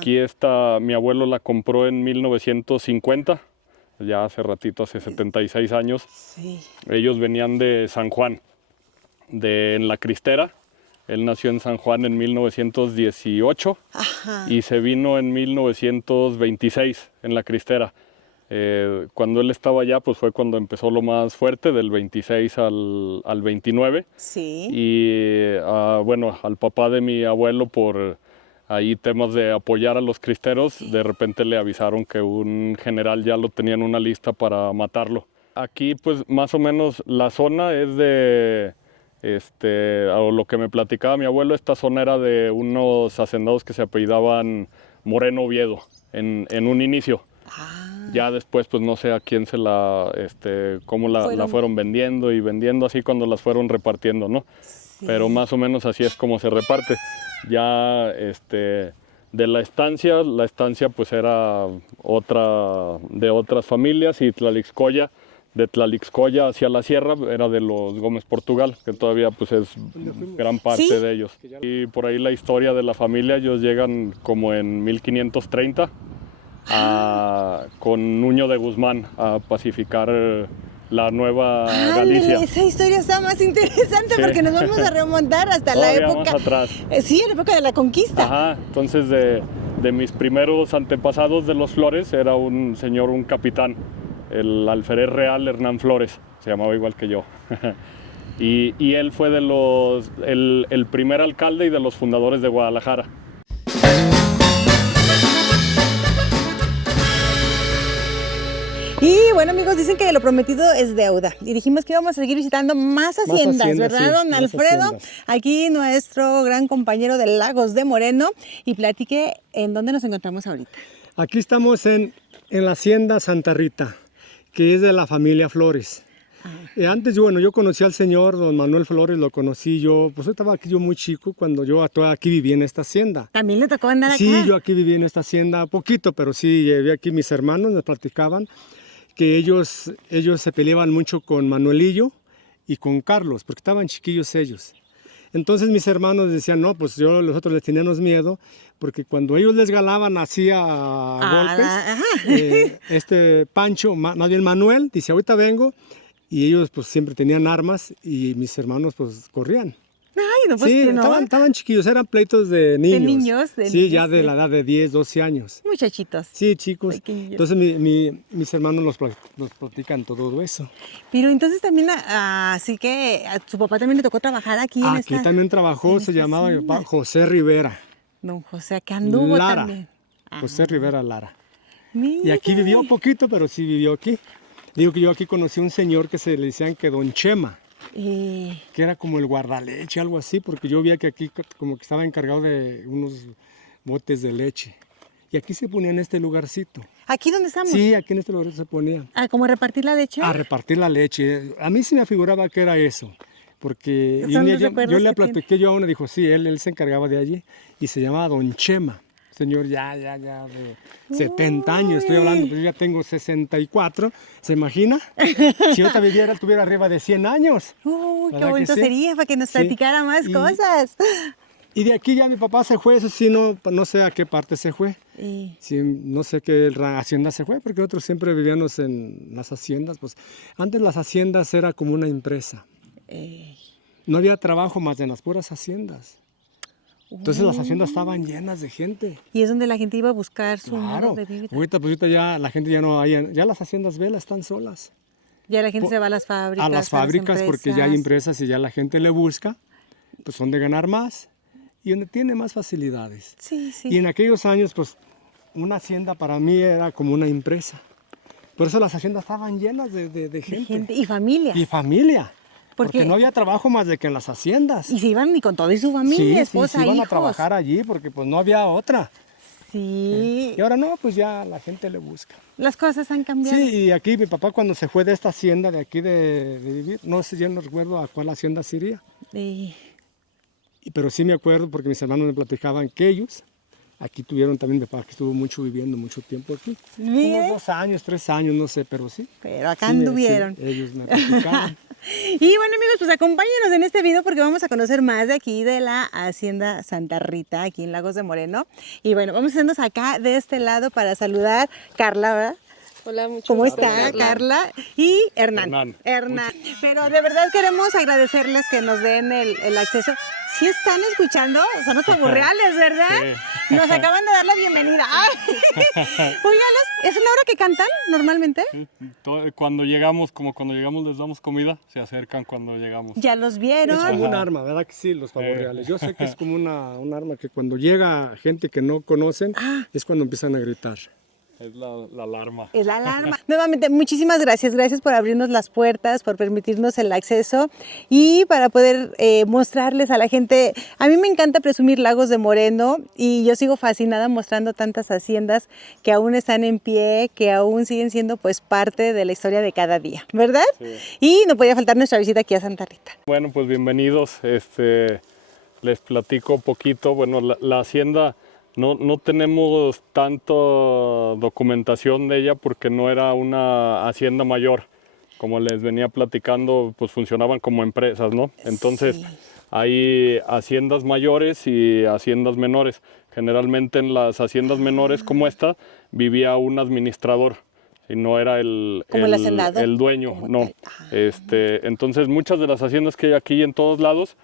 Aquí mi abuelo la compró en 1950, ya hace ratito, hace 76 años. Sí. Ellos venían de San Juan, en La Cristera. Él nació en San Juan en 1918 Ajá. y se vino en 1926 en La Cristera. Cuando él estaba allá, pues fue cuando empezó lo más fuerte, del 26 al 29. Sí. Y bueno, al papá de mi abuelo, por ahí temas de apoyar a los cristeros, de repente le avisaron que un general ya lo tenía en una lista para matarlo. Aquí pues más o menos la zona es de, a lo que me platicaba mi abuelo, esta zona era de unos hacendados que se apellidaban Moreno Oviedo en un inicio. Ya después, pues no sé a quién cómo la fueron vendiendo y vendiendo, así cuando las fueron repartiendo, ¿no? Sí. Pero más o menos así es como se reparte. Ya, de la estancia pues era de otras familias, y de Tlalixcoya hacia la sierra era de los Gómez Portugal, que todavía pues es gran parte ¿Sí? de ellos. Y por ahí la historia de la familia, ellos llegan como en 1530 con Nuño de Guzmán a pacificar la Nueva Galicia. Esa historia está más interesante, Sí. porque nos vamos a remontar hasta la Todavía época. más atrás. Sí, la época de la conquista. Ajá, entonces de mis primeros antepasados de los Flores era un señor, un capitán, el alférez real Hernán Flores, se llamaba igual que yo. y él fue el primer alcalde y de los fundadores de Guadalajara. Y bueno, amigos, dicen que lo prometido es deuda. Y dijimos que íbamos a seguir visitando más haciendas, ¿verdad, sí, don más Alfredo? haciendas. Aquí nuestro gran compañero de Lagos de Moreno. Y platique en dónde nos encontramos ahorita. Aquí estamos en la hacienda Santa Rita, que es de la familia Flores. Antes, yo conocí al señor don Manuel Flores, lo conocí yo, pues yo estaba aquí yo muy chico cuando yo aquí viví en esta hacienda. ¿También le tocó andar acá? Sí, yo aquí viví en esta hacienda poquito, pero sí, llevé aquí mis hermanos, me platicaban que ellos se peleaban mucho con Manuelillo y con Carlos, porque estaban chiquillos ellos. Entonces mis hermanos decían, no, pues nosotros les teníamos miedo, porque cuando ellos les galaban así a golpes, Pancho, más bien Manuel, dice, ahorita vengo, y ellos pues siempre tenían armas, y mis hermanos pues corrían. Ay, no, pues Sí, que no. estaban chiquillos, eran pleitos de niños. De sí, niños, ya de la edad de 10, 12 años. Muchachitos. Sí, chicos. Pequeñillos. Entonces mis hermanos nos platican todo eso. Pero entonces también, así que a su papá también le tocó trabajar aquí en esta... Aquí también trabajó, se llamaba mi papá José Rivera. Don José, acá anduvo Lara. también. José Rivera Lara. Mire. Y aquí vivió poquito, pero sí vivió aquí. Digo que yo aquí conocí a un señor que se le decían que Don Chema, que era como el guardaleche, algo así, porque yo vi que aquí como que estaba encargado de unos botes de leche. Y aquí se ponía en este lugarcito. ¿Aquí donde estamos? Sí, aquí en este lugarcito se ponía. ¿Cómo a repartir la leche? A repartir la leche. A mí sí me figuraba que era eso. Porque Son los yo recuerdos le que platiqué yo a uno, dijo, sí, él se encargaba de allí. Y se llamaba Don Chema. Señor ya de 70 años, estoy hablando, yo ya tengo 64, ¿se imagina? Si ahorita viviera, tuviera arriba de 100 años. Uy, qué ¿Verdad que bonito sí? sería para que nos Sí. platicara más cosas. Y de aquí ya mi papá se fue, eso sí, no sé a qué parte se fue. Sí, no sé qué hacienda se fue, porque nosotros siempre vivíamos en las haciendas. Pues antes las haciendas era como una empresa. No había trabajo más en las puras haciendas. Entonces las haciendas estaban llenas de gente. Y es donde la gente iba a buscar su Claro. modo de vivir. Ahorita ya la gente ya no hay, ya las haciendas velas están solas. Ya la gente se va a las fábricas. A las fábricas porque ya hay empresas. empresas y ya la gente le busca, pues son de ganar más y donde tiene más facilidades. Sí, sí. Y en aquellos años, pues una hacienda para mí era como una empresa. Por eso las haciendas estaban llenas de gente. Y familias. Y familia. Porque Porque no había trabajo más de que en las haciendas. Y se iban y con todo y su familia, esposa, se iban hijos. a trabajar allí porque pues no había otra. Sí. Y ahora no, pues ya la gente le busca. Las cosas han cambiado. Sí, y aquí mi papá cuando se fue de esta hacienda, de aquí de vivir, no sé, yo no recuerdo a cuál hacienda se iría. Pero sí me acuerdo porque mis hermanos me platicaban que ellos aquí tuvieron también, mi papá que estuvo viviendo mucho tiempo aquí. Mire. Unos 2 años, 3 años, no sé, pero sí. Pero acá Sí, anduvieron. sí, ellos me platicaban. Y bueno, amigos, pues acompáñenos en este video porque vamos a conocer más de aquí de la Hacienda Santa Rita, aquí en Lagos de Moreno. Y bueno, vamos a hacernos acá de este lado para saludar Carla, ¿verdad? Hola, mucho ¿Cómo gusto, está Carla? Y Hernán. Pero de verdad queremos agradecerles que nos den el acceso. Si están escuchando, son los pavurreales, ¿verdad? Sí. Nos acaban de dar la bienvenida. Oigalos, ¿es una hora que cantan normalmente? Cuando llegamos les damos comida, se acercan cuando llegamos. Ya los Es vieron. como un arma, ¿verdad que sí? Los pavos reales. Yo sé que es como un arma que cuando llega gente que no conocen, es cuando empiezan a gritar. Es la alarma. Es la alarma. Nuevamente, muchísimas gracias. Gracias por abrirnos las puertas, por permitirnos el acceso y para poder mostrarles a la gente. A mí me encanta presumir Lagos de Moreno y yo sigo fascinada mostrando tantas haciendas que aún están en pie, que aún siguen siendo pues parte de la historia de cada día, ¿verdad? Sí. Y no podía faltar nuestra visita aquí a Santa Rita. Bueno, pues bienvenidos. Les platico poquito. Bueno, la hacienda no tenemos tanta documentación de ella porque no era una hacienda mayor. Como les venía platicando, pues funcionaban como empresas, ¿no? Entonces, Sí. hay haciendas mayores y haciendas menores. Generalmente en las haciendas menores como esta vivía un administrador y no era ¿Como el hacendado? el dueño, Como no. tal. Entonces muchas de las haciendas que hay aquí en todos lados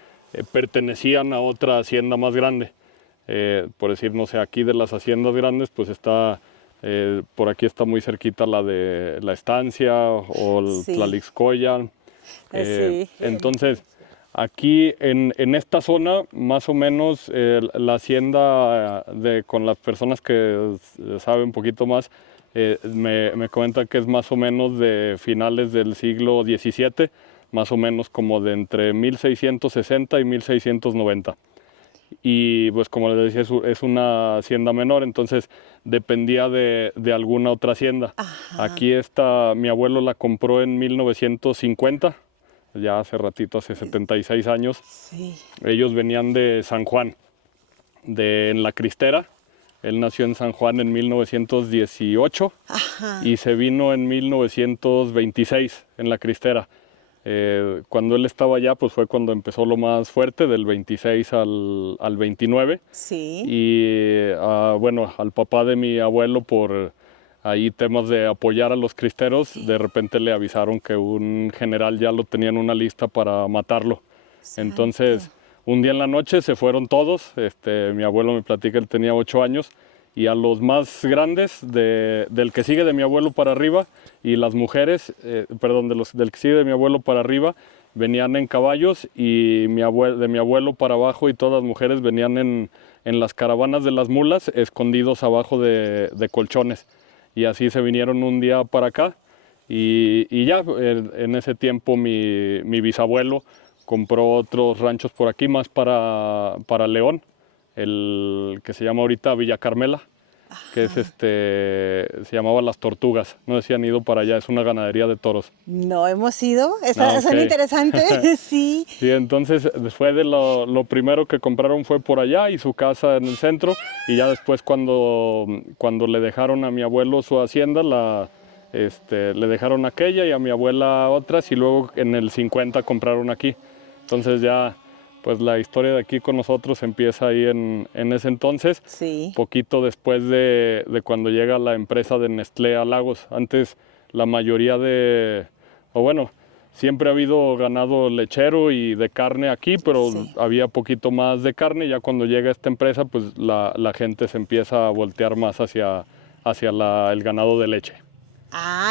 pertenecían a otra hacienda más grande. Por decir, no sé, aquí de las haciendas grandes, pues está, por aquí está muy cerquita la de La Estancia o Sí. Tlalixcoya. Sí. Entonces, aquí en esta zona, más o menos, la hacienda con las personas que saben un poquito más, me comentan que es más o menos de finales del siglo XVII, más o menos como de entre 1660 y 1690. Y pues como les decía, es una hacienda menor, entonces dependía de alguna otra hacienda. Ajá. Aquí mi abuelo la compró en 1950, ya hace ratito, hace 76 años. Sí. Ellos venían de San Juan, en La Cristera. Él nació en San Juan en 1918 Ajá. y se vino en 1926 en La Cristera. Cuando él estaba allá, pues fue cuando empezó lo más fuerte, del 26 al 29. Sí. Y bueno, al papá de mi abuelo, por ahí temas de apoyar a los cristeros, de repente le avisaron que un general ya lo tenía en una lista para matarlo. Entonces, un día en la noche se fueron todos. Mi abuelo me platica, él tenía 8 años. Y a los más grandes, del que sigue de mi abuelo para arriba, y las mujeres, del que sigue de mi abuelo para arriba, venían en caballos, y de mi abuelo para abajo y todas las mujeres venían en las caravanas de las mulas, escondidos abajo de colchones. Y así se vinieron un día para acá, y ya en ese tiempo mi bisabuelo compró otros ranchos por aquí, más para León, el que se llama ahorita Villa Carmela, que es se llamaba Las Tortugas. No sé si han ido para allá, es una ganadería de toros. No hemos ido, son Ok. interesantes, sí. Sí, entonces fue de lo primero que compraron fue por allá y su casa en el centro, y ya después cuando le dejaron a mi abuelo su hacienda, le dejaron aquella y a mi abuela otras, y luego en el 50 compraron aquí. Entonces ya pues la historia de aquí con nosotros empieza ahí en ese entonces, Sí. poquito después de cuando llega la empresa de Nestlé a Lagos. Antes la mayoría siempre ha habido ganado lechero y de carne aquí, pero Sí. había poquito más de carne. Ya cuando llega esta empresa, pues la gente se empieza a voltear más hacia el ganado de leche.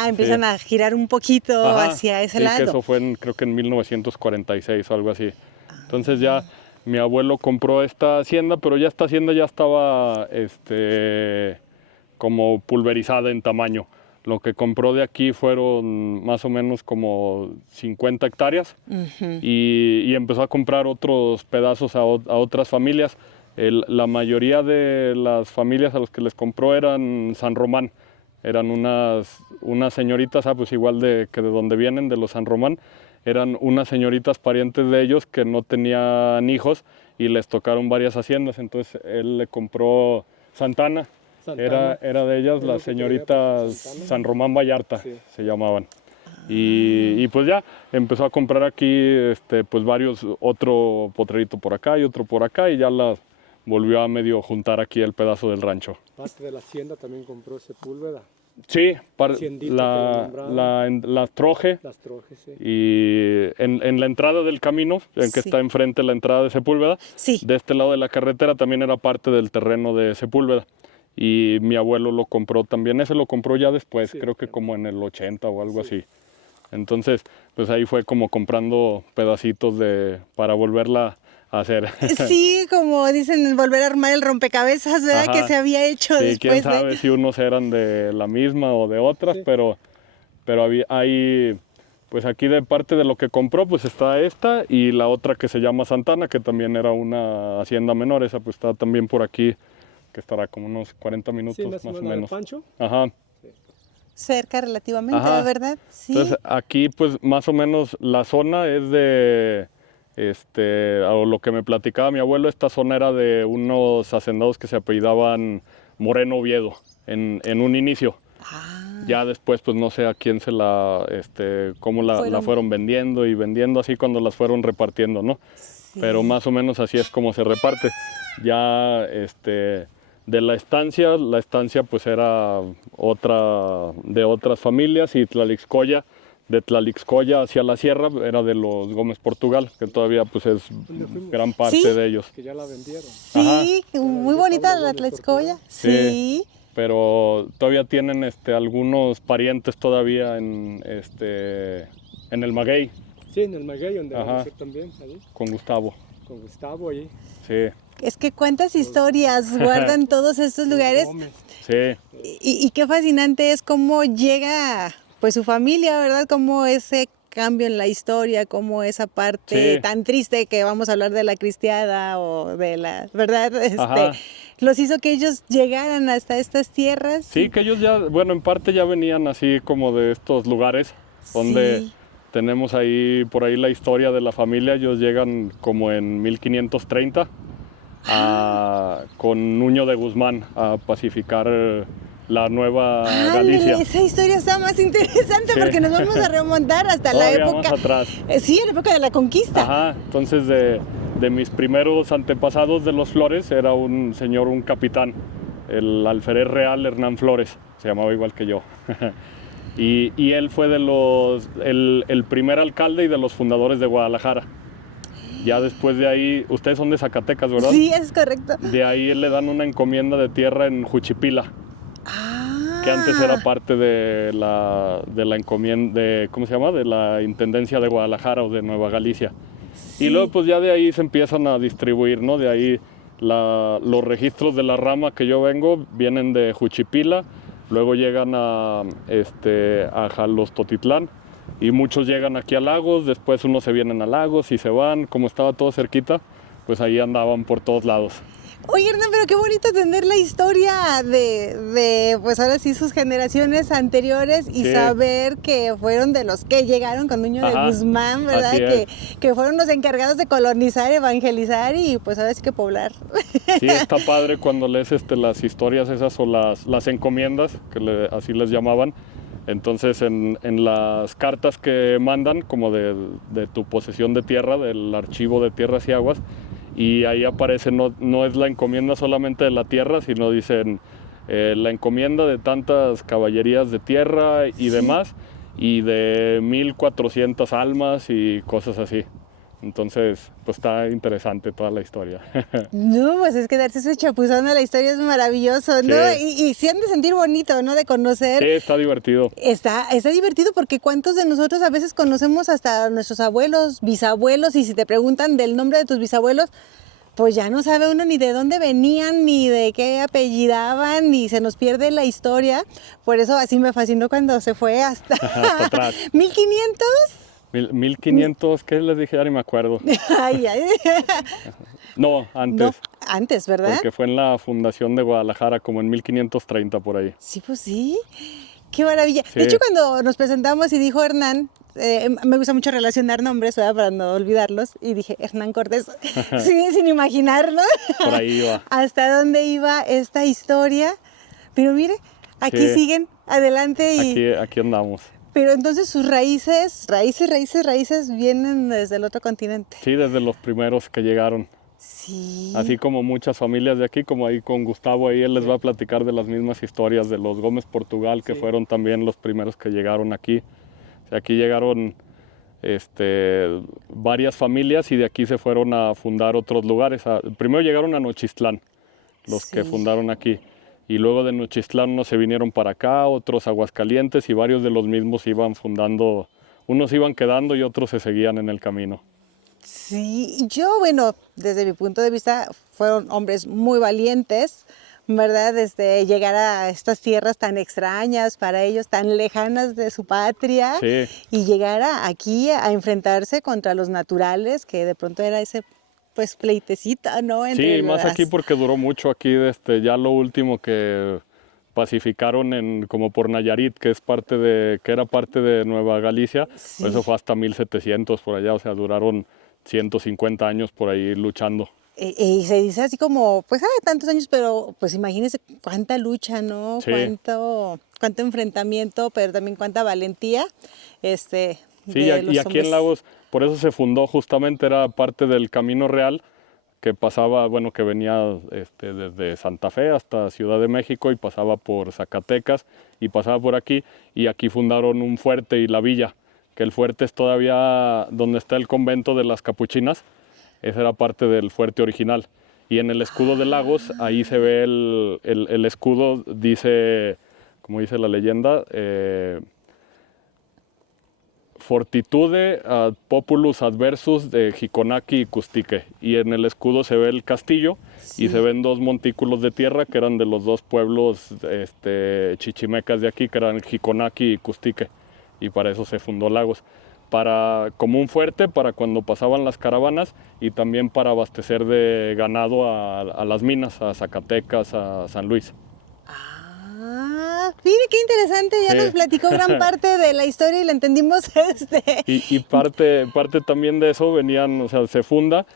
Empiezan a girar un poquito Ajá, hacia ese sí, lado. que eso fue creo que en 1946 o algo así. Entonces ya mi abuelo compró esta hacienda, pero ya esta hacienda ya estaba como pulverizada en tamaño. Lo que compró de aquí fueron más o menos como 50 hectáreas. Ujú. Y empezó a comprar otros pedazos a otras familias. La mayoría de las familias a las que les compró eran San Román. Eran unas señoritas, pues igual que de donde vienen, de los San Román. Eran unas señoritas parientes de ellos que no tenían hijos y les tocaron varias haciendas. Entonces él le compró Santana. Era de ellas las señoritas San Román Vallarta, Sí. se llamaban. Y pues ya empezó a comprar aquí pues varios, otro potrerito por acá y otro por acá, y ya las volvió a medio juntar aquí el pedazo del rancho. Parte de la hacienda también compró Sepúlveda. Sí, Haciendita que le las Troje, Las Trojes, sí. y en la entrada del camino, en que Sí. está enfrente la entrada de Sepúlveda, Sí. de este lado de la carretera también era parte del terreno de Sepúlveda. Y mi abuelo lo compró también, ese lo compró ya después, Sí, creo que claro. como en el 80 o algo Sí. así. Entonces, pues ahí fue como comprando pedacitos para volverla a hacer. Sí, como dicen, volver a armar el rompecabezas, ¿verdad? Ajá. Que se había hecho Sí, después quién sabe si unos eran de la misma o de otras, Sí. pero ahí, pues aquí de parte de lo que compró, pues está esta y la otra que se llama Santana, que también era una hacienda menor, esa pues está también por aquí, que estará como unos 40 minutos Sí, más o la de menos. Pancho. Ajá. cerca relativamente, Ajá. ¿verdad? Sí. Entonces aquí pues más o menos la zona es de, a lo que me platicaba mi abuelo, esta zona era de unos hacendados que se apellidaban Moreno Oviedo en un inicio. Ah, Ya después pues no sé a quién cómo la fueron vendiendo y vendiendo así cuando las fueron repartiendo, ¿no? sí. Pero más o menos así es como se reparte. Ya de la estancia pues era otra de otras familias, y Tlalixcoya, de Tlalixcoya hacia la sierra era de los Gómez Portugal, que todavía pues es ¿Dónde fuimos? gran parte Sí. de ellos. Que ya la vendieron. Sí, Ajá. muy Ya la bonita vendió la Pablo Gómez Tlaxcoya. Portugal. Sí. Pero todavía tienen algunos parientes todavía en el Maguey Sí, en el Maguey, donde Ajá. van a ser también, ahí, con Gustavo. con Gustavo ahí. Sí, Es que cuántas historias guardan todos estos lugares. Gómez. sí, Y qué fascinante es cómo llega pues su familia, ¿verdad? Cómo ese cambio en la historia, cómo esa parte Sí. tan triste que vamos a hablar de la cristiada o de la, ¿verdad? Ajá. Los hizo que ellos llegaran hasta estas tierras. Sí, que ellos ya, bueno, en parte ya venían así como de estos lugares donde Sí. tenemos ahí por ahí la historia de la familia. Ellos llegan como en 1530 con Nuño de Guzmán a pacificar la Nueva Galicia. Esa historia está más interesante Sí. porque nos vamos a remontar hasta la Todavía época. más atrás. Sí, en la época de la conquista. Ajá, entonces de mis primeros antepasados de los Flores era un señor, un capitán, el alférez real Hernán Flores, se llamaba igual que yo. y él fue el primer alcalde y de los fundadores de Guadalajara. Ya después de ahí, ustedes son de Zacatecas, ¿verdad? Sí, es correcto. De ahí le dan una encomienda de tierra en Juchipila, que antes era parte de la encomienda, ¿cómo se llama? De la Intendencia de Guadalajara o de Nueva Galicia. Sí. Y luego pues ya de ahí se empiezan a distribuir, ¿no? De ahí los registros de la rama que yo vengo vienen de Juchipila, luego llegan a Jalostotitlán, y muchos llegan aquí a Lagos, después unos se vienen a Lagos y se van, como estaba todo cerquita, pues ahí andaban por todos lados. Oye, Hernán, pero qué bonito tener la historia de pues ahora sí, sus generaciones anteriores y Sí. saber que fueron de los que llegaron con Nuño de Ajá, Guzmán, ¿verdad? así Que fueron los encargados de colonizar, evangelizar y pues ahora sí que poblar. Sí, está padre cuando lees las historias esas o las encomiendas, que así les llamaban. Entonces en las cartas que mandan, como de tu posesión de tierra, del archivo de tierras y aguas, y ahí aparece, no es la encomienda solamente de la tierra, sino dicen la encomienda de tantas caballerías de tierra y Sí. demás, y de 1400 almas y cosas así. Entonces, pues está interesante toda la historia. No, pues es que darse ese chapuzón a la historia es maravilloso, ¿no? Sí. Y sí han de sentir bonito, ¿no? De conocer. Sí, está divertido. Está divertido porque cuántos de nosotros a veces conocemos hasta a nuestros abuelos, bisabuelos, y si te preguntan del nombre de tus bisabuelos, pues ya no sabe uno ni de dónde venían, ni de qué apellidaban, ni se nos pierde la historia. Por eso así me fascinó cuando se fue hasta, Hasta atrás. 1500. 1500, ¿qué les dije? Ya ni me acuerdo. Ay, ay. No, antes. No, antes, ¿verdad? Porque fue en la fundación de Guadalajara, como en 1530 por ahí. Sí, pues sí. Qué maravilla. Sí. De hecho, cuando nos presentamos y dijo Hernán, me gusta mucho relacionar nombres, ¿verdad? Para no olvidarlos. Y dije, Hernán Cortés, sí, sin imaginarlo. Por ahí iba. Hasta dónde iba esta historia. Pero mire, aquí Sí. siguen adelante y Aquí andamos. Pero entonces sus raíces vienen desde el otro continente. Sí, desde los primeros que llegaron. Sí. Así como muchas familias de aquí, como ahí con Gustavo, ahí él les va a platicar de las mismas historias de los Gómez Portugal, que fueron también los primeros que llegaron aquí. O sea, aquí llegaron varias familias y de aquí se fueron a fundar otros lugares. Primero llegaron a Nochistlán, los que fundaron aquí. Y luego de Nochistlán unos se vinieron para acá, otros a Aguascalientes, y varios de los mismos iban fundando. Unos iban quedando y otros se seguían en el camino. Sí, yo, bueno, desde mi punto de vista, fueron hombres muy valientes, ¿verdad? Desde llegar a estas tierras tan extrañas para ellos, tan lejanas de su patria, Sí. y llegar aquí a enfrentarse contra los naturales, que de pronto era ese, pues, pleitecito, ¿no? Sí, más aquí porque duró mucho aquí, ya lo último que pacificaron como por Nayarit, que era parte de Nueva Galicia, Sí. pues eso fue hasta 1700 por allá, o sea, duraron 150 años por ahí luchando. Y se dice así como, pues, tantos años, pero pues imagínense cuánta lucha, ¿no? Sí. Cuánto enfrentamiento, pero también cuánta valentía, Sí, de y los aquí en hombres. Lagos, por eso se fundó justamente, era parte del Camino Real, que pasaba, bueno, que venía desde Santa Fe hasta Ciudad de México y pasaba por Zacatecas y pasaba por aquí, y aquí fundaron un fuerte y la villa, que el fuerte es todavía donde está el convento de las Capuchinas, esa era parte del fuerte original. Y en el escudo de Lagos, ahí se ve el escudo, dice, como dice la leyenda, Fortitude ad populus adversus de Jiconaki y Custique. Y en el escudo se ve el castillo y se ven dos montículos de tierra que eran de los dos pueblos chichimecas de aquí, que eran Jiconaki y Custique. Y para eso se fundó Lagos. Como un fuerte para cuando pasaban las caravanas y también para abastecer de ganado a las minas, a Zacatecas, a San Luis. Mire qué interesante, ya Sí. nos platicó gran parte de la historia y la entendimos. Y parte también de eso venían, o sea, se funda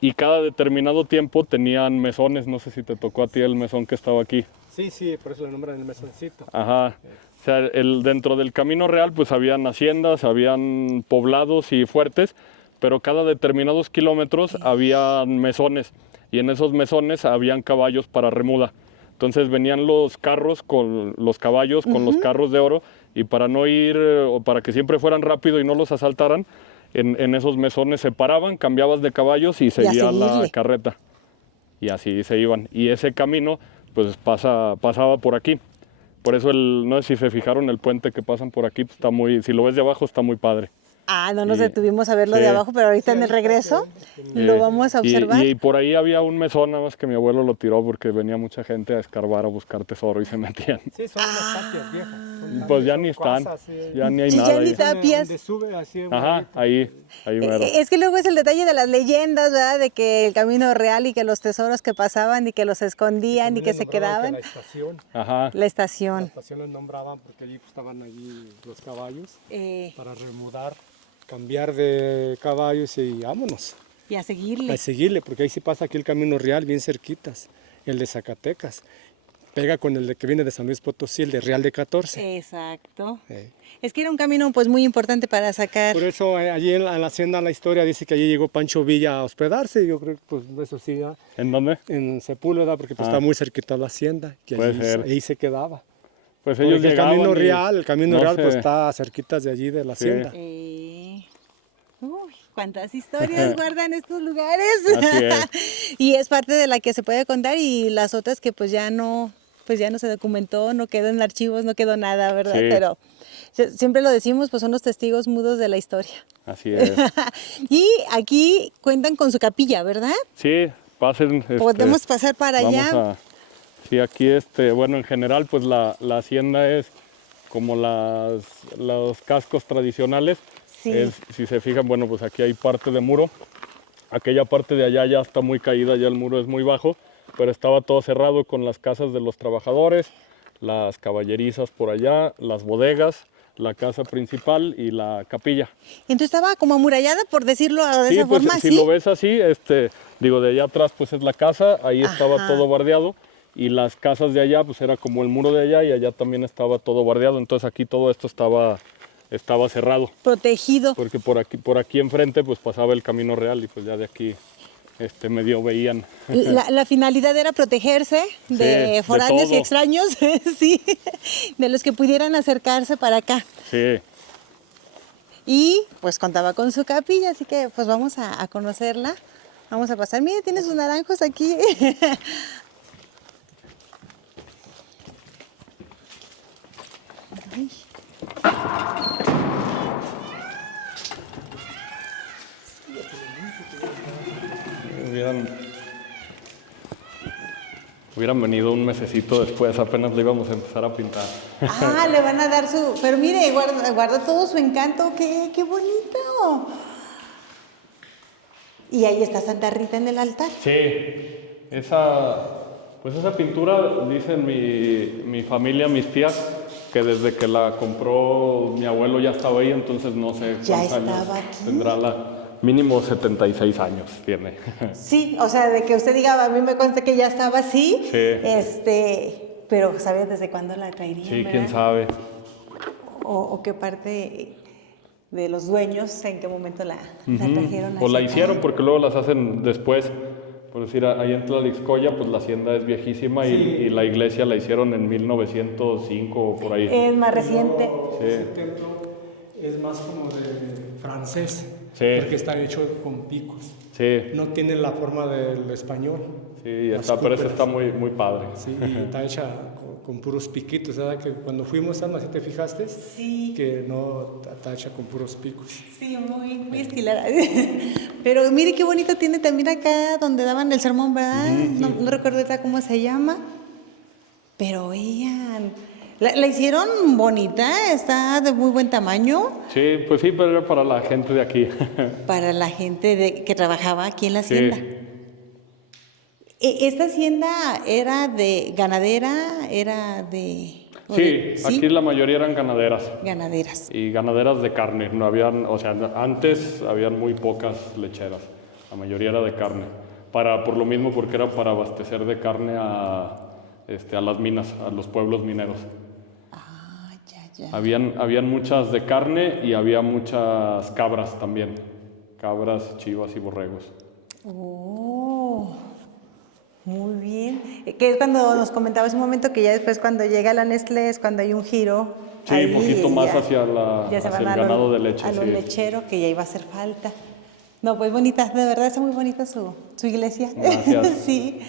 y cada determinado tiempo tenían mesones. No sé si te tocó a ti el mesón que estaba aquí. Sí, por eso le nombran el mesoncito. Ajá. O sea, dentro del Camino Real pues habían haciendas, habían poblados y fuertes, pero cada determinados kilómetros había mesones y en esos mesones habían caballos para remuda. Entonces venían los carros con los caballos, con los carros de oro, y para no ir, o para que siempre fueran rápido y no los asaltaran, en esos mesones se paraban, cambiabas de caballos y seguía la carreta. Y así se iban. Y ese camino, pues pasaba por aquí. Por eso, no sé si se fijaron, el puente que pasan por aquí, pues, si lo ves de abajo, está muy padre. No nos detuvimos a verlo sí. de abajo, pero ahorita en el regreso lo vamos a observar. Y por ahí había un mesón, nada más que mi abuelo lo tiró porque venía mucha gente a escarbar, a buscar tesoro y se metían. Sí, son unas tapias viejas. Pues ya ni están, ya ni hay nada Ya ni ahí. tapias. Donde sube así, Ajá, ahí mero. Es que luego es el detalle de las leyendas, ¿verdad? De que el camino real y que los tesoros que pasaban y que los escondían y que se quedaban. La estación. Ajá. La estación. La estación los nombraban porque allí estaban allí los caballos para remudar, cambiar de caballos y vámonos. Y a seguirle. A seguirle, porque ahí sí pasa aquí el Camino Real, bien cerquitas, el de Zacatecas. Pega con el de que viene de San Luis Potosí, el de Real de 14. Exacto. Es que era un camino pues muy importante para sacar. Por eso allí en la hacienda la historia dice que allí llegó Pancho Villa a hospedarse. Yo creo que pues eso sí. ¿En dónde? En Sepúlveda, porque pues, está muy cerquita la hacienda, que ahí se quedaba. Pues ellos porque llegaban el Camino Real sé. pues está cerquitas de allí de la hacienda. Uy, cuántas historias guardan estos lugares. Así es. Y es parte de la que se puede contar y las otras que pues ya no se documentó, no quedó en archivos, no quedó nada, ¿verdad? Sí. Pero siempre lo decimos, pues son los testigos mudos de la historia. Así es. Y aquí cuentan con su capilla, ¿verdad? Sí, pasen. Podemos pasar para allá. Sí, aquí, bueno, en general, pues la hacienda es como los cascos tradicionales. Sí. Si se fijan, bueno, pues aquí hay parte de muro. Aquella parte de allá ya está muy caída, ya el muro es muy bajo, pero estaba todo cerrado con las casas de los trabajadores, las caballerizas por allá, las bodegas, la casa principal y la capilla. Entonces estaba como amurallada, por decirlo de esa pues, forma, si lo ves así, de allá atrás pues es la casa, ahí estaba todo bardeado, y las casas de allá pues era como el muro de allá y allá también estaba todo bardeado, entonces aquí todo esto estaba estaba cerrado, Protegido. porque por aquí enfrente pues pasaba el camino real y pues ya de aquí medio veían. La finalidad era protegerse de Sí, foráneos y todo. extraños, sí, de los que pudieran acercarse para acá. Sí, Y pues contaba con su capilla, así que pues vamos a conocerla. Vamos a pasar. Mire, tiene sus naranjos aquí. Ay. hubieran venido un mesecito después, apenas le íbamos a empezar a pintar. Ah, le van a dar su... Pero mire, guarda todo su encanto. ¡Qué bonito! Y ahí está Santa Rita en el altar. Sí, esa pintura, dicen mi familia, mis tías, que desde que la compró mi abuelo ya estaba ahí, entonces no sé Ya cuántos años estaba aquí. tendrá mínimo 76 años tiene. Sí, o sea, de que usted diga, a mí me consta que ya estaba así, Sí. Pero ¿sabe desde cuándo la traerían? Sí, verdad? quién sabe. O qué parte de los dueños, en qué momento la trajeron. Pues la hacia hicieron acá. porque luego las hacen después. Por decir, ahí en Tlalixcoya, pues la hacienda es viejísima y la iglesia la hicieron en 1905 o por ahí. Es más reciente. Ese templo es más como de francés, Sí. porque está hecho con picos. Sí, No tiene la forma del español. sí, Las pero esa cúpulas. está muy, muy padre. Sí, y está hecha con puros piquitos, ¿verdad? Que cuando fuimos, Alma, ¿sí te fijaste? Sí. Que no está hecha con puros picos. Sí, muy estilada. Pero mire qué bonito tiene también acá donde daban el sermón, ¿verdad? No recuerdo ahorita cómo se llama. Pero vean, la hicieron bonita, está de muy buen tamaño Sí, pues sí, pero era para la gente de aquí. para la gente que trabajaba aquí en la Sí. hacienda. ¿Esta hacienda era de ganadera? ¿Era de...? Sí, aquí la mayoría eran ganaderas. Ganaderas. Y ganaderas de carne, no habían, o sea, antes habían muy pocas lecheras, la mayoría era de carne, por lo mismo porque era para abastecer de carne a las minas, a los pueblos mineros. Ah, ya. Habían muchas de carne y había muchas cabras también, cabras, chivas y borregos. Oh, muy bien. Que es cuando nos comentabas un momento que ya después cuando llega la Nestlé es cuando hay un giro. Sí, ahí un poquito más ya- hacia ya se hacia van el a ganado de leche, a los sí. lecheros, que ya iba a hacer falta. No, pues bonita, de verdad está muy bonita su iglesia. Gracias. Sí,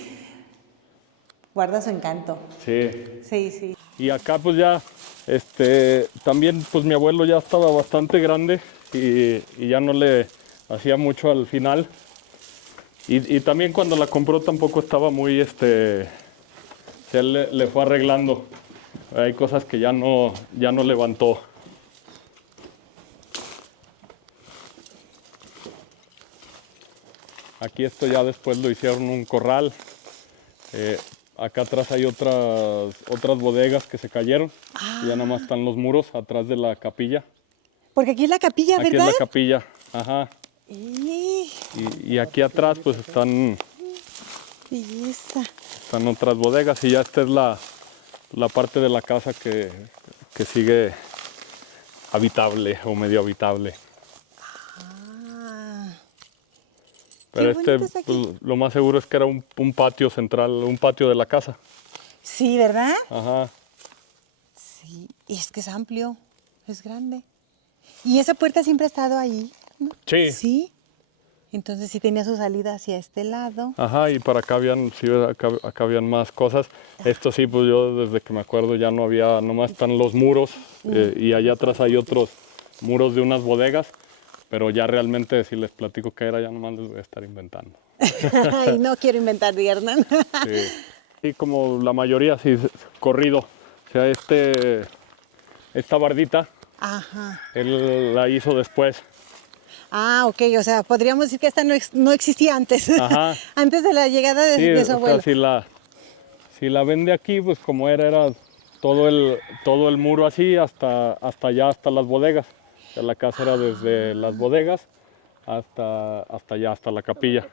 guarda su encanto. Sí. Sí. Y acá pues ya, también pues mi abuelo ya estaba bastante grande y ya no le hacía mucho al final. Y también cuando la compró tampoco estaba muy, él le fue arreglando. Hay cosas que ya no levantó. Aquí esto ya después lo hicieron un corral. Acá atrás hay otras bodegas que se cayeron. Y ya nada más están los muros atrás de la capilla. Porque aquí es la capilla, Aquí ¿verdad? es la capilla, ajá. Y aquí atrás pues están Belleza. otras bodegas y ya esta es la parte de la casa que sigue habitable o medio habitable. Ah. Pero Qué bonito está aquí. pues, lo más seguro es que era un patio central, un patio de la casa. Sí, ¿verdad? Ajá. Sí, y es que es amplio, es grande. Y esa puerta siempre ha estado ahí, ¿no? Sí. Sí. Entonces sí tenía su salida hacia este lado. Ajá, y para acá acá habían más cosas. Esto sí, pues yo desde que me acuerdo ya no había, nomás están los muros y allá atrás hay otros muros de unas bodegas, pero ya realmente si les platico qué era ya nomás les voy a estar inventando. Ay, no quiero inventar, di Hernán. Sí. Y como la mayoría, sí, corrido. O sea, esta bardita, Ajá. él la hizo después. Ah, ok, o sea, podríamos decir que esta no existía antes. Ajá. Antes de la llegada de, Sí, de su o sea, abuelo. si la ven de aquí, pues como era todo el muro así hasta allá, hasta las bodegas. O sea, la casa era desde las bodegas hasta allá, hasta la capilla.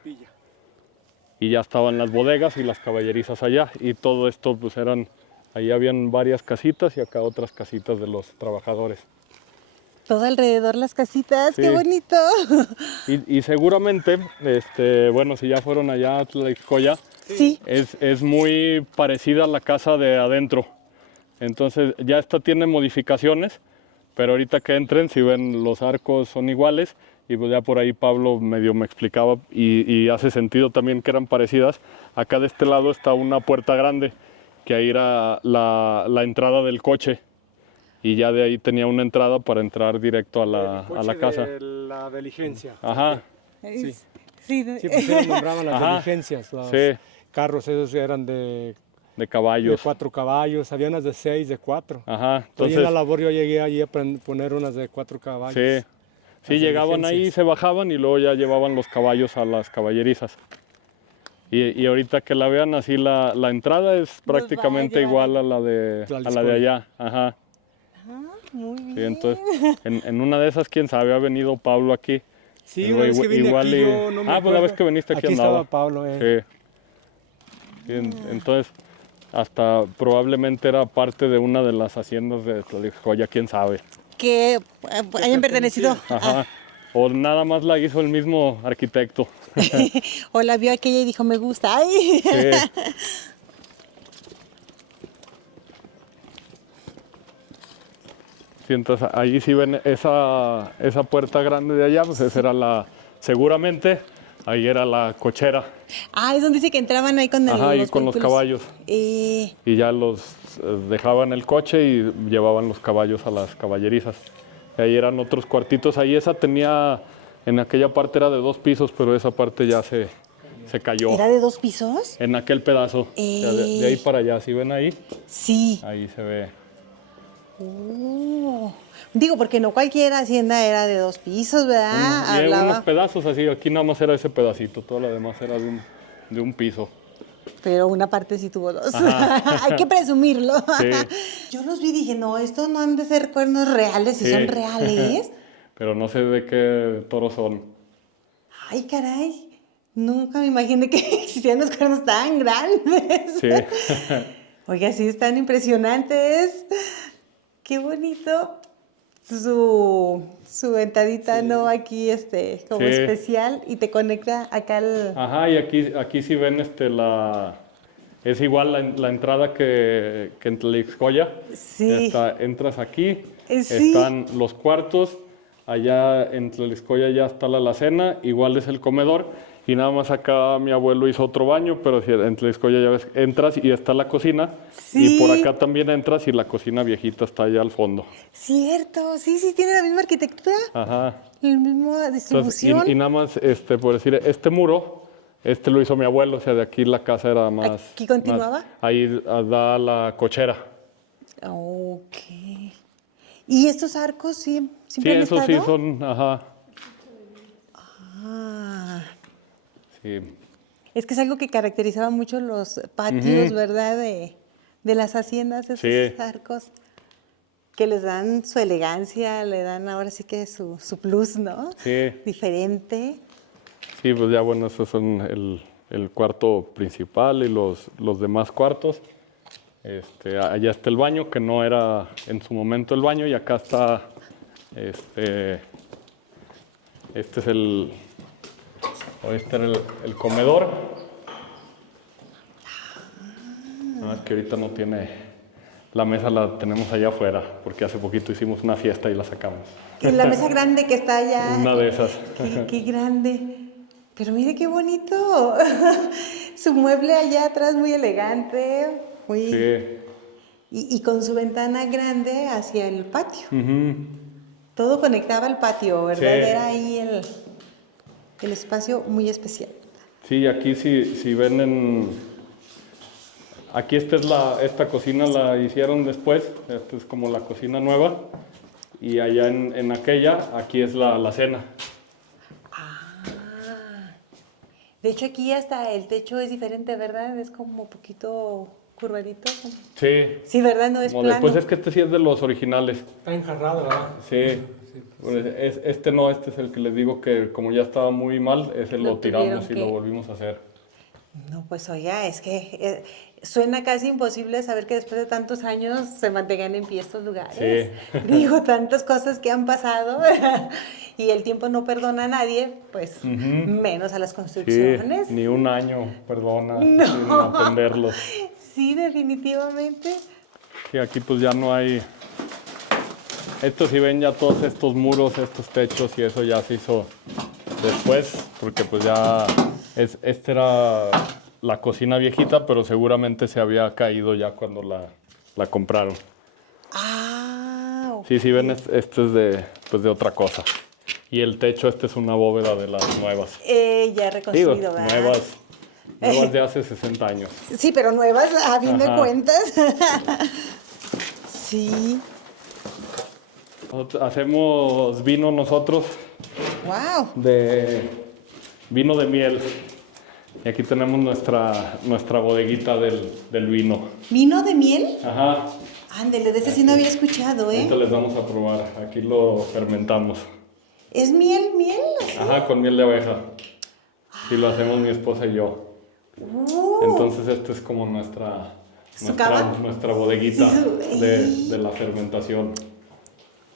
Y ya estaban las bodegas y las caballerizas allá. Y todo esto, pues ahí habían varias casitas y acá otras casitas de los trabajadores. Todo alrededor las casitas, Sí. qué bonito. Y seguramente, bueno, si ya fueron allá a Tlaixcoya, Sí. es muy parecida a la casa de adentro. Entonces ya esta tiene modificaciones, pero ahorita que entren, si ven los arcos son iguales, y pues ya por ahí Pablo medio me explicaba y hace sentido también que eran parecidas. Acá de este lado está una puerta grande, que ahí era la entrada del coche, y ya de ahí tenía una entrada para entrar directo a la casa. De la diligencia. Ajá, Sí. Sí, Sí, pues ellos nombraban las Ajá. diligencias. Los Sí. carros esos eran de de caballos. 4 caballos, había unas de 6, de 4. Ajá, Entonces, entonces, en la labor yo llegué allí a poner unas de 4 caballos. sí, sí, Las llegaban ahí, diligencias. se bajaban y luego ya llevaban los caballos a las caballerizas. Y ahorita que la vean así, la entrada es va a prácticamente llevar igual a la de allá. Ajá. Ah, muy bien. Sí, entonces, en una de esas, quién sabe, ha venido Pablo aquí. Sí, una vez que vine Igual aquí y- yo no me pues la vez acuerdo. que viniste aquí estaba andaba. Pablo. Sí. Sí, entonces, hasta probablemente era parte de una de las haciendas de Tlaixcoya, quién sabe. Que hayan pertenecido. Ajá. O nada más la hizo el mismo arquitecto. O la vio aquella y dijo, me gusta. Ay. Sí. Sí, entonces ahí sí ven esa puerta grande de allá, pues esa era seguramente, ahí era la cochera. Ah, es donde dice que entraban ahí con Ajá, y los con los vehículos. caballos. Eh, Y ya los dejaban el coche y llevaban los caballos a las caballerizas. Y ahí eran otros cuartitos. Ahí esa tenía, en aquella parte era de 2 pisos, pero esa parte ya se cayó. ¿Era de 2 pisos? En aquel pedazo. O sea, de ahí para allá, si ven ahí, Sí. ahí se ve. Oh. Digo, porque no cualquier hacienda era de 2 pisos, ¿verdad? Y hay Hablaba, unos pedazos así, aquí nada más era ese pedacito, todo lo demás era de un piso. pero una parte sí tuvo 2. Ajá. Hay que presumirlo. Sí. Yo los vi y dije, no, estos no han de ser cuernos reales, si Sí. son reales. Pero no sé de qué toros son. Ay, caray. Nunca me imaginé que existían los cuernos tan grandes. Sí. Oiga, sí, están impresionantes. Qué bonito. Su ventadita, ¿no? Aquí, como Sí. especial. Y te conecta acá al... Ajá, y aquí sí ven es igual la entrada que en Tlaixcoya. Sí. Entras aquí, Sí. están los cuartos, allá en Tlaixcoya ya está la alacena, igual es el comedor, y nada más acá mi abuelo hizo otro baño, pero si en Tlaixcoya ya ves, entras y está la cocina, Sí. y por acá también entras y la cocina viejita está allá al fondo. Cierto, sí, tiene la misma arquitectura, Ajá. la misma Entonces, distribución. y nada más, por decir, este muro, lo hizo mi abuelo, o sea, de aquí la casa era más... ¿Aquí continuaba? Ahí da la cochera. Ok. ¿Y estos arcos Sí, siempre han esos sí estado? son, ajá, Ah, sí. es que es algo que caracterizaba mucho los patios, ¿verdad? De las haciendas, esos Sí. arcos, que les dan su elegancia, le dan ahora sí que su plus, ¿no? Sí. Diferente. Sí, pues ya bueno, esos son el cuarto principal y los demás cuartos. Allá está el baño, que no era en su momento el baño, y acá está, este es este era el comedor. Es que ahorita no tiene, la mesa la tenemos allá afuera, porque hace poquito hicimos una fiesta y la sacamos. Y la mesa grande que está allá. Una de esas. Qué grande. Pero mire qué bonito. Su mueble allá atrás muy elegante. Muy... Sí. Y con su ventana grande hacia el patio. Ujú. Todo conectaba al patio, ¿verdad? Sí. Era ahí el espacio muy especial. Sí, aquí si ven aquí esta cocina la hicieron después, esta es como la cocina nueva, y allá en aquella, aquí es la alacena. De hecho, aquí hasta el techo es diferente, ¿verdad? Es como un poquito curvadito. Sí. Sí, ¿verdad? No es Como plano. pues es que este sí es de los originales. Está enjarrado, ¿verdad? Sí. Pues este no, este es el que les digo que como ya estaba muy mal, ese Lo lo tiramos tuvieron y lo que- volvimos a hacer. No, pues oiga, es que suena casi imposible saber que después de tantos años se mantengan en pie estos lugares. Sí. Digo, tantas cosas que han pasado y el tiempo no perdona a nadie, pues menos a las Sí, construcciones. ni un año, perdona, No. sin atenderlos. Sí, definitivamente. Sí, aquí pues ya no hay... Esto si ven ya todos estos muros, estos techos y eso ya se hizo después, porque pues ya esta era la cocina viejita, pero seguramente se había caído ya cuando la compraron. Ah, ok. Sí, ven, este es de otra cosa. Y el techo, este es una bóveda de las nuevas. Ya Digo, reconstruido, ¿verdad? nuevas de hace 60 años. Sí, pero nuevas a fin de Ajá. cuentas. Sí. Hacemos vino nosotros, Wow. vino de miel. Y aquí tenemos nuestra bodeguita del vino. ¿Vino de miel? Ajá. Ándele, de ese sí no había escuchado, ¿eh? Ahorita les vamos a probar. Aquí lo fermentamos. ¿Es miel? Ajá, con miel de abeja. Sí, lo hacemos mi esposa y yo. Entonces esta es como nuestra bodeguita Sí, de la fermentación.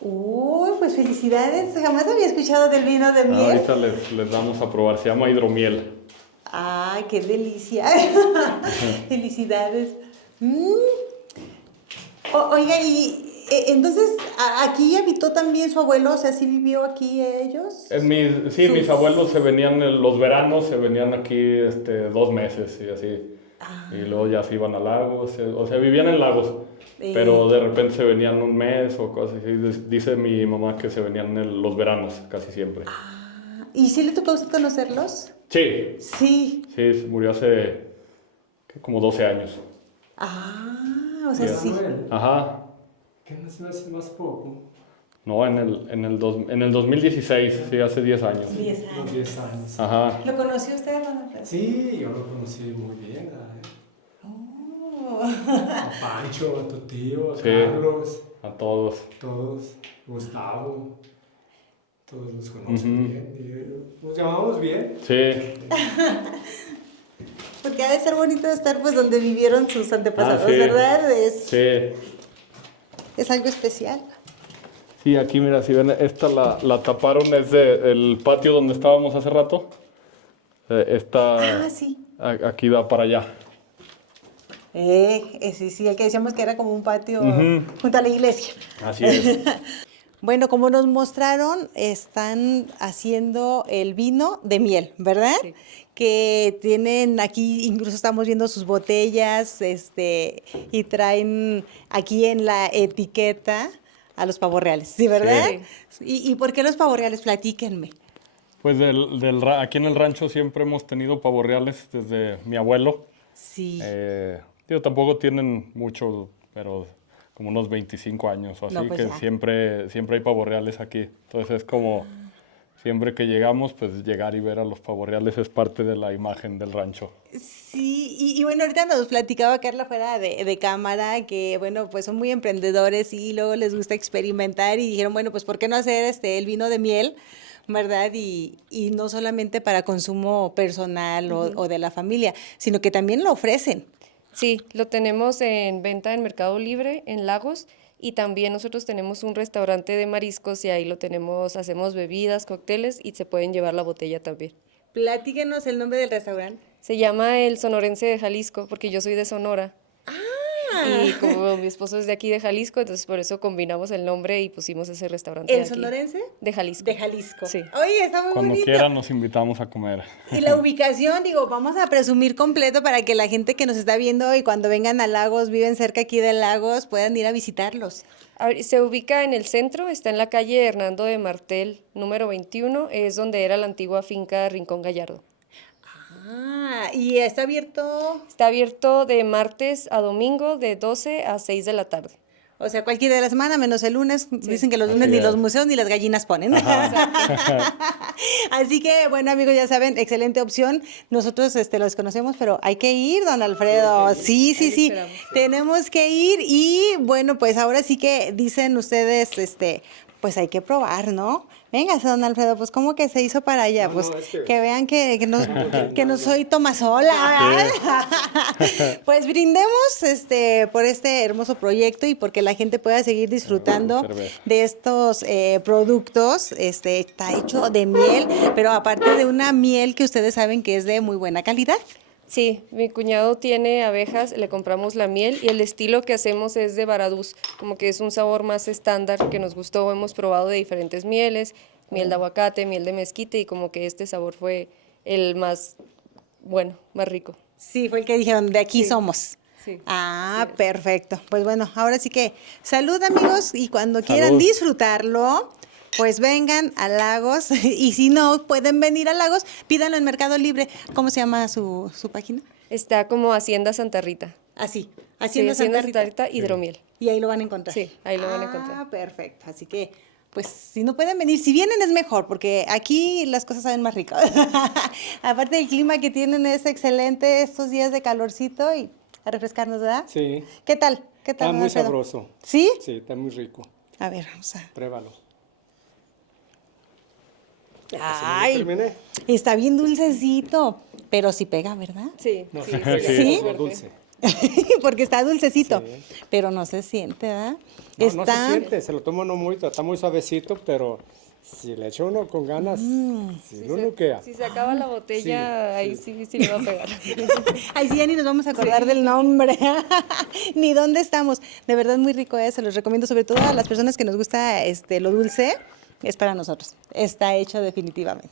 Uy, pues felicidades. Jamás había escuchado del vino de miel. Ahorita les damos a probar. Se llama hidromiel. Ay, qué delicia. Felicidades. Oiga, y entonces, ¿aquí habitó también su abuelo? O sea, ¿sí vivió aquí ellos? Mis abuelos se venían en los veranos, se venían aquí 2 meses y así. Y luego ya se iban a Lagos, o sea, vivían en Lagos. Pero de repente se venían un mes o cosas así. Dice mi mamá que se venían en los veranos casi siempre. ¿Y sí le tocó a usted conocerlos? Sí, Sí. sí, murió hace como 12 años. O sea, sí. Ajá. ¿Qué nació hace más poco? No, en el 2016, sí, hace 10 años. 10 años. Unos 10 años. Ajá. ¿Lo conoció usted, don Alfredo? Sí, yo lo conocí muy bien. Oh. A Pancho, a tu tío, a Sí. Carlos, A todos. todos, Gustavo, todos los conocen bien. Y nos llamamos bien. Sí. Porque ha de ser bonito estar pues donde vivieron sus antepasados, sí. ¿verdad? Sí. Es algo especial. Sí, aquí mira, si ven, esta la taparon, es del patio donde estábamos hace rato. Sí. Aquí da para allá. Sí, el que decíamos que era como un patio junto a la iglesia. Así es. Bueno, como nos mostraron, están haciendo el vino de miel, ¿verdad? Sí. Que tienen aquí, incluso estamos viendo sus botellas, y traen aquí en la etiqueta a los pavos reales, ¿sí, verdad? Sí. ¿Y por qué los pavos reales? Platíquenme. Pues aquí en el rancho siempre hemos tenido pavos reales desde mi abuelo. Sí. Tampoco tienen mucho, pero como unos 25 años o así, No, pues que ya. siempre hay pavos reales aquí. Entonces es como, siempre que llegamos, pues llegar y ver a los pavos reales es parte de la imagen del rancho. Sí, y bueno, ahorita nos platicaba Carla fuera de cámara que, bueno, pues son muy emprendedores y luego les gusta experimentar y dijeron, bueno, pues ¿por qué no hacer el vino de miel, verdad? Y no solamente para consumo personal o de la familia, sino que también lo ofrecen. Sí, lo tenemos en venta en Mercado Libre, en Lagos, y también nosotros tenemos un restaurante de mariscos y ahí lo tenemos, hacemos bebidas, cócteles y se pueden llevar la botella también. Platíquenos el nombre del restaurante. Se llama El Sonorense de Jalisco, porque yo soy de Sonora. Y como mi esposo es de aquí de Jalisco, entonces por eso combinamos el nombre y pusimos ese restaurante ¿El aquí. sonorense? De Jalisco. De Jalisco. Sí. Oye, está muy Cuando bonito. quieran nos invitamos a comer. Y la ubicación, digo, vamos a presumir completo para que la gente que nos está viendo y cuando vengan a Lagos, viven cerca aquí de Lagos, puedan ir a visitarlos. Se ubica en el centro, está en la calle Hernando de Martel, número 21, es donde era la antigua finca Rincón Gallardo. Y está abierto, Está abierto de martes a domingo de 12 a 6 de la tarde. o sea, cualquier día de la semana, menos el lunes. Dicen que los lunes Así ni es. los museos ni las gallinas ponen. Así que, bueno, amigos, ya saben, excelente opción. Nosotros los conocemos, pero hay que ir, don Alfredo. Sí. esperamos. Tenemos que ir y, bueno, pues ahora sí que dicen ustedes, pues hay que probar, ¿no? Véngase, don Alfredo, pues ¿cómo que se hizo para allá? No, Pues no, es que- que vean que no soy tomasola. Pues brindemos por este hermoso proyecto y porque la gente pueda seguir disfrutando cerveza. de estos productos. Está hecho de miel, pero aparte de una miel que ustedes saben que es de muy buena calidad. Sí, mi cuñado tiene abejas, le compramos la miel y el estilo que hacemos es de Varaduz, como que es un sabor más estándar que nos gustó. Hemos probado de diferentes mieles, miel de aguacate, miel de mezquite y como que este sabor fue el más bueno, más rico. Sí, fue el que dijeron, de aquí Sí. somos. Sí, Ah, así es. perfecto. Pues bueno, ahora sí que salud amigos y cuando quieran Salud. disfrutarlo, pues vengan a Lagos y si no pueden venir a Lagos, pídanlo en Mercado Libre. ¿Cómo se llama su página? Está como Hacienda Santa Rita. Así, Sí, Hacienda Santa Rita. Hidromiel. Y ahí lo van a encontrar. Sí, ahí lo van a Ah, encontrar. perfecto. Así que, pues, si no pueden venir, si vienen es mejor, porque aquí las cosas saben más ricas. Aparte el clima que tienen es excelente estos días de calorcito y a refrescarnos, ¿verdad? Sí, ¿Qué tal? ¿Qué tal, está don muy Alfredo? sabroso. ¿Sí? Sí, está muy rico. A ver, vamos a... Pruébalo. Ay, Terminé. está bien dulcecito, pero sí pega, ¿verdad? Sí, No, sí, ¿Sí? Lo dulce. Porque está dulcecito, Sí. pero no se siente, ¿verdad? No, no se siente, se lo toma uno muy, está muy suavecito, pero si le echa uno con ganas, si no queda. Si se acaba la botella, ahí sí le va a pegar. Ay, sí, ya ni nos vamos a acordar del nombre, ni dónde estamos. De verdad, muy rico, se los recomiendo, sobre todo a las personas que nos gusta lo dulce, es para nosotros. Está hecho definitivamente.